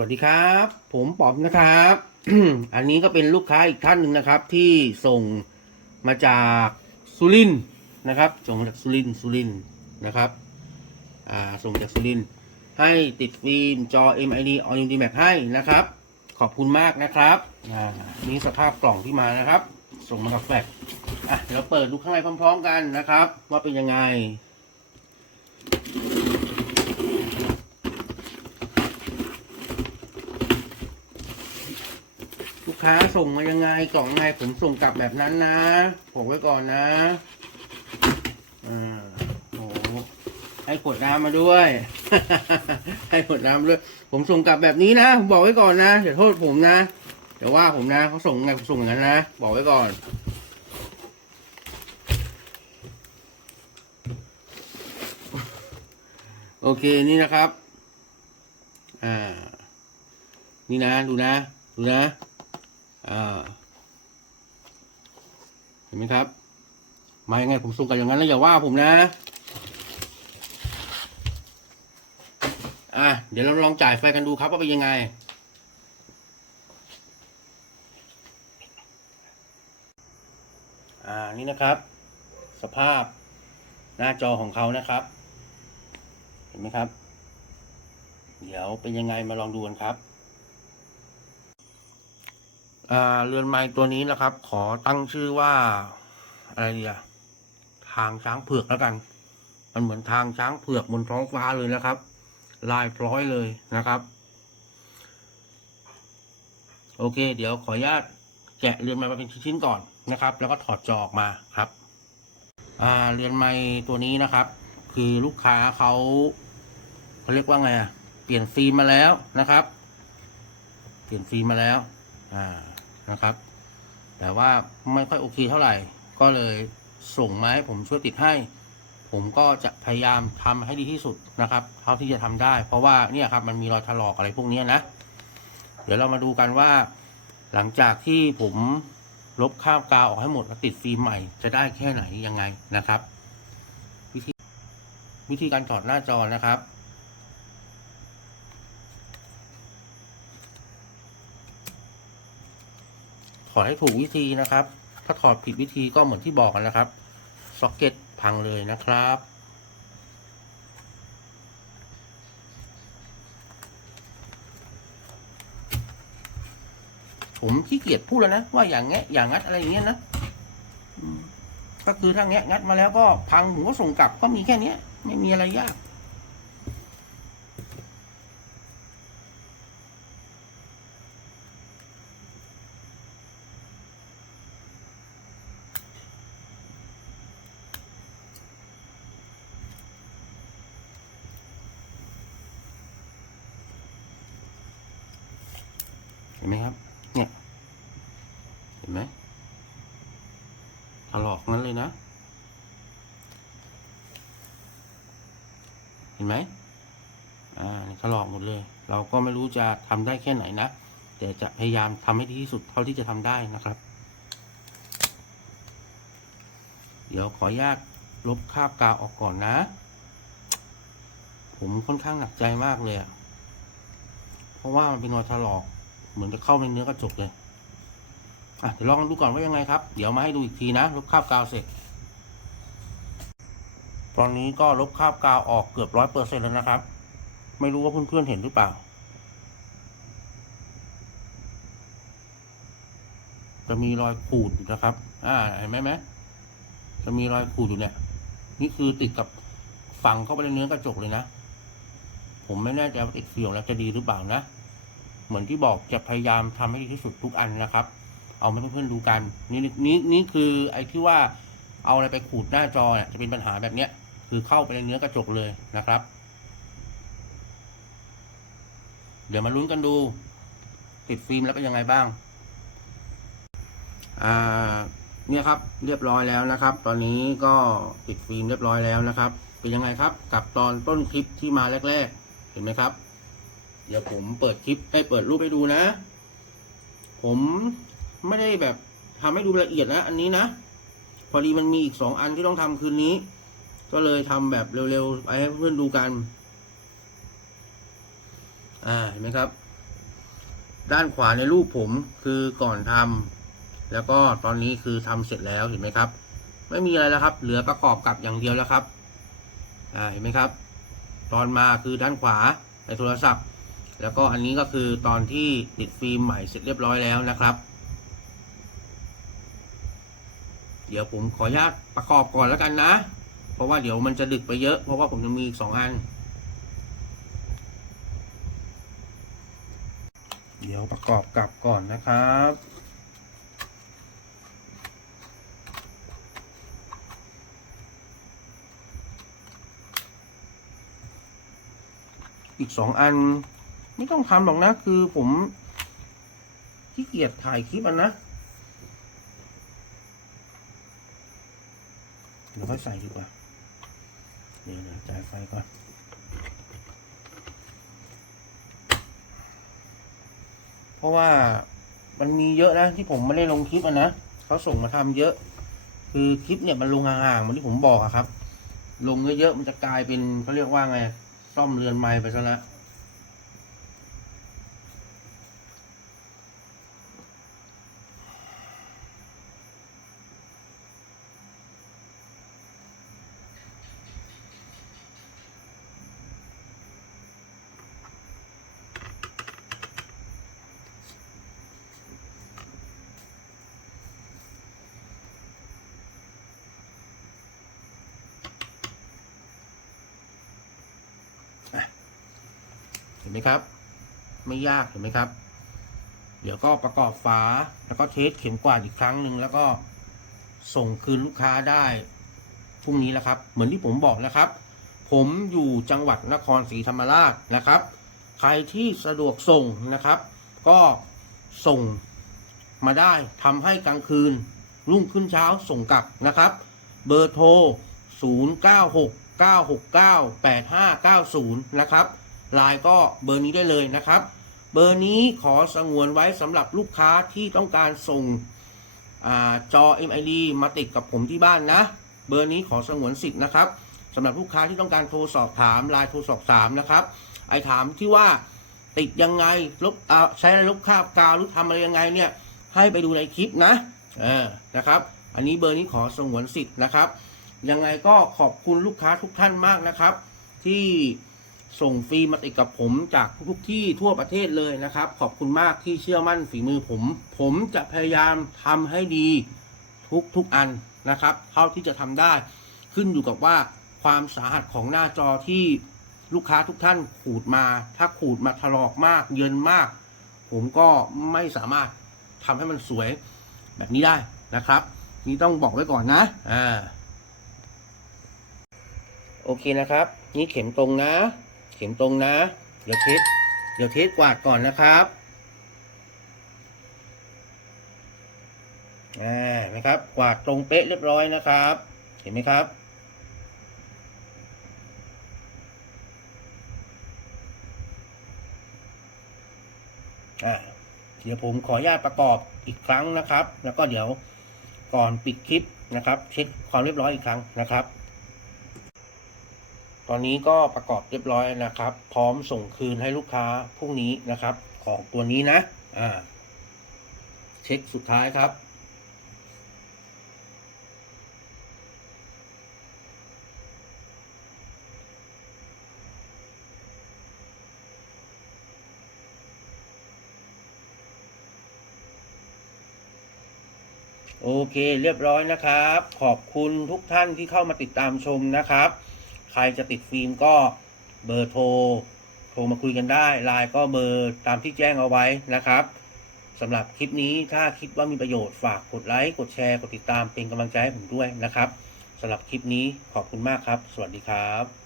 วัสดีครับ ผมป๋อมนะครับ อันนี้ก็เป็นลูกค้าอีกท่านหนึ่งนะครับ ที่ส่งมาจากสุรินนะครับส่งมาจากสุรินสุรินนะครับอ่าส่งจากสุรินให้ติดฟิล์มจอ MID All u n i Max ให้นะครับ ขอบคุณมากนะครับอ่านี่สภาพกล่องที่มานะครับ ส่งมากับแฟลชอะเดี๋ยวเราเปิดดูข้างในพร้อม ๆ กันนะครับ ว่าเป็นยังไง ค้าส่งมายังไงกล่องไงผมส่งกลับแบบนั้นนะบอกไว้ก่อนนะอ่าโอ้โหให้ขวดน้ำมาด้วย ให้ขวดน้ำมาด้วย ผมส่งกลับแบบนี้นะผมบอกไว้ก่อนนะอย่าโทษผมนะเดี๋ยวว่าผมนะเขาส่งไงผมส่งอย่างนั้นนะบอกไว้ก่อนโอเคนี่นะครับ อ่า นี่นะ ดูนะ ดูนะ อ่า เห็นไหมครับ มายังไงผมส่งกันอย่างนั้นแล้วอย่าว่าผมนะ อะ เดี๋ยวเราลองจ่ายไฟกันดูครับว่าเป็นยังไงอ่านี่นะครับ สภาพหน้าจอของเขานะครับ เห็นไหมครับ เดี๋ยวเป็นยังไงมาลองดูกันครับ เรือนไม้ตัวนี้นะครับ ขอตั้งชื่อว่าอะไรดีอะทางช้างเผือกแล้วกัน มันเหมือนทางช้างเผือกบนท้องฟ้าเลยนะครับ ลายพร้อยเลยนะครับ โอเค เดี๋ยวขออนุญาตแกะเรือนไม้มาเป็นชิ้นๆก่อนนะครับ แล้วก็ถอดจอออกมาครับเรือนไม้ตัวนี้นะครับ คือลูกค้าเขาเขาเรียกว่าไงอะเปลี่ยนฟิล์มมาแล้วนะครับ เปลี่ยนฟิล์มมาแล้ว อ่า นะครับ แต่ว่าไม่ค่อยโอเคเท่าไหร่ ก็เลยส่งมาให้ผมช่วยติดให้ ผมก็จะพยายามทำให้ดีที่สุดนะครับเท่าที่จะทำได้ เพราะว่าเนี่ยครับมันมีรอยถลอกอะไรพวกนี้นะ เดี๋ยวเรามาดูกันว่า หลังจากที่ผมลบคราบกาวออกให้หมดแล้วติดฟิล์มใหม่จะได้แค่ไหนยังไงนะครับ วิธีวิธีการถอดหน้าจอนะครับ อดให้ถูกวิธีนะครับ ถ้าถอดผิดวิธีก็เหมือนที่บอกกันนะครับซ็อกเก็ตพังเลยนะครับ ผมขี้เกียจพูดแล้วนะว่าอย่างแงะอย่างงัดอะไรอย่างเงี้ยนะก็คือถ้าแงะงัดมาแล้วก็พังผมก็ส่งกลับก็มีแค่นี้ไม่มีอะไรยาก เห็นไหมครับ เนี่ย เห็นไหมถลอกนั้นเลยนะ เห็นไหมอ่าถลอกหมดเลย เราก็ไม่รู้จะทำได้แค่ไหนนะ แต่จะพยายามทำให้ดีที่สุดเท่าที่จะทำได้นะครับ เดี๋ยวขออนุญาตลบคราบกาวออกก่อนนะ ผมค่อนข้างหนักใจมากเลยอะเพราะว่ามันเป็นรอยถลอก เหมือนจะเข้าในเนื้อกระจกเลยอะเดี๋ยวลองดูก่อนว่ายังไงครับ เดี๋ยวมาให้ดูอีกทีนะ ลบคราบกาวเสร็จ ตอนนี้ก็ลบคราบกาวออกเกือบร้อยเปอร์เซ็นต์แล้วนะครับ ไม่รู้ว่าเพื่อนๆเห็นหรือเปล่า จะมีรอยขูดอยู่นะครับ อ่าเห็นไหมไหมจะมีรอยขูดอยู่เนี่ย นี่คือติดกับฝังเข้าไปในเนื้อกระจกเลยนะ ผมไม่แน่ใจว่าติดฟิล์มแล้วจะดีหรือเปล่านะ เหมือนที่บอกจะพยายามทำให้ดีที่สุดทุกอันนะครับ เอามาให้เพื่อนๆดูกัน นี่นี่นี่คือไอ้ที่ว่าเอาอะไรไปขูดหน้าจอเนี่ยจะเป็นปัญหาแบบเนี้ยคือเข้าไปในเนื้อกระจกเลยนะครับ เดี๋ยวมาลุ้นกันดู ติดฟิล์มแล้วเป็นยังไงบ้าง อ่า เนี่ยครับ เรียบร้อยแล้วนะครับ ตอนนี้ก็ติดฟิล์มเรียบร้อยแล้วนะครับ เป็นยังไงครับ กับตอนต้นคลิปที่มาแรก ๆ เห็นไหมครับ เดี๋ยวผมเปิดคลิปให้เปิดรูปให้ดูนะ ผมไม่ได้แบบทำให้ดูละเอียดนะอันนี้นะ พอดีมันมีอีกสองอันที่ต้องทำคืนนี้ ก็เลยทำแบบเร็วๆไปให้เพื่อนดูกัน อ่าเห็นไหมครับ ด้านขวาในรูปผมคือก่อนทำแล้วก็ตอนนี้คือทำเสร็จแล้วเห็นไหมครับ ไม่มีอะไรแล้วครับ เหลือประกอบกับอย่างเดียวแล้วครับ อ่าเห็นไหมครับ ตอนมาคือด้านขวาในโทรศัพท์ แล้วก็อันนี้ก็คือตอนที่ติดฟิล์มใหม่เสร็จเรียบร้อยแล้วนะครับ เดี๋ยวผมขออนุญาตประกอบก่อนแล้วกันนะ เพราะว่าเดี๋ยวมันจะดึกไปเยอะ เพราะว่าผมจะมีอีกสองอัน เดี๋ยวประกอบกลับก่อนนะครับอีกสองอัน ไม่ต้องทำหรอกนะ คือผมขี้เกียจถ่ายคลิปอันนะเดี๋ยวค่อยใส่ดีกว่า เดี๋ยวเดี๋ยวจ่ายไฟก่อนเพราะว่ามันมีเยอะนะที่ผมไม่ได้ลงคลิปอะนะเขาส่งมาทำเยอะ คือคลิปเนี่ยมันลงห่างๆเหมือนที่ผมบอกอะครับ ลงเยอะๆมันจะกลายเป็นเขาเรียกว่าไงซ่อมเรือนไม้ไปซะแล้ว เห็นไหมครับ ไม่ยากเห็นไหมครับ เดี๋ยวก็ประกอบฝาแล้วก็เทสเข็มกวาดอีกครั้งหนึ่งแล้วก็ส่งคืนลูกค้าได้พรุ่งนี้แล้วครับ เหมือนที่ผมบอกนะครับ ผมอยู่จังหวัดนครศรีธรรมราชนะครับ ใครที่สะดวกส่งนะครับ ก็ส่งมาได้ทำให้กลางคืน รุ่งขึ้นเช้าส่งกลับนะครับ เบอร์โทร 0969698590 นะครับ ไลน์ก็เบอร์นี้ได้เลยนะครับ เบอร์นี้ขอสงวนไว้สำหรับลูกค้าที่ต้องการส่งอจอ MID มาติดกับผมที่บ้านนะ เบอร์นี้ขอสงวนสิทธิ์นะครับสำหรับลูกค้าที่ต้องการโทรสอบถามไลน์โทรสอบถามนะครับ ไอถามที่ว่าติดยังไงลบอ่าใช้อะไรลบคาบกาวหรือทำอะไรยังไงเนี่ยให้ไปดูในคลิปนะเออนะครับ อันนี้เบอร์นี้ขอสงวนสิทธิ์นะครับ ยังไงก็ขอบคุณลูกค้าทุกท่านมากนะครับ ที่ ส่งฟรีมาติดกับผมจากทุกที่ทั่วประเทศเลยนะครับ ขอบคุณมากที่เชื่อมั่นฝีมือผม ผมจะพยายามทำให้ดีทุกทุกอันนะครับ เท่าที่จะทำได้ ขึ้นอยู่กับว่าความสาหัสของหน้าจอที่ลูกค้าทุกท่านขูดมา ถ้าขูดมาถลอกมาก เยินมาก ผมก็ไม่สามารถทำให้มันสวยแบบนี้ได้นะครับ นี่ต้องบอกไว้ก่อนนะอ่าโอเคนะครับ นี่เข็มตรงนะ ข็มตรงนะ เดี๋ยวเทสเดี๋ยวเทสกวาดก่อนนะครับอ่านะครับ กวาดตรงเป๊ะเรียบร้อยนะครับ เห็นไหมครับอ่าเดี๋ยวผมขออนุญาตประกอบอีกครั้งนะครับ แล้วก็เดี๋ยวก่อนปิดคลิปนะครับ เช็คความเรียบร้อยอีกครั้งนะครับ ตอนนี้ก็ประกอบเรียบร้อยนะครับ พร้อมส่งคืนให้ลูกค้าพรุ่งนี้นะครับ ของตัวนี้นะ อ่า เช็คสุดท้ายครับโอเคเรียบร้อยนะครับ ขอบคุณทุกท่านที่เข้ามาติดตามชมนะครับ ใครจะติดฟิล์มก็เบอร์โทร โทรมาคุยกันได้ไลน์ก็เบอร์ตามที่แจ้งเอาไว้นะครับสำหรับคลิปนี้ถ้าคิดว่ามีประโยชน์ฝากกดไลค์กดแชร์กดติดตามเป็นกำลังใจให้ผมด้วยนะครับสำหรับคลิปนี้ขอบคุณมากครับ สวัสดีครับ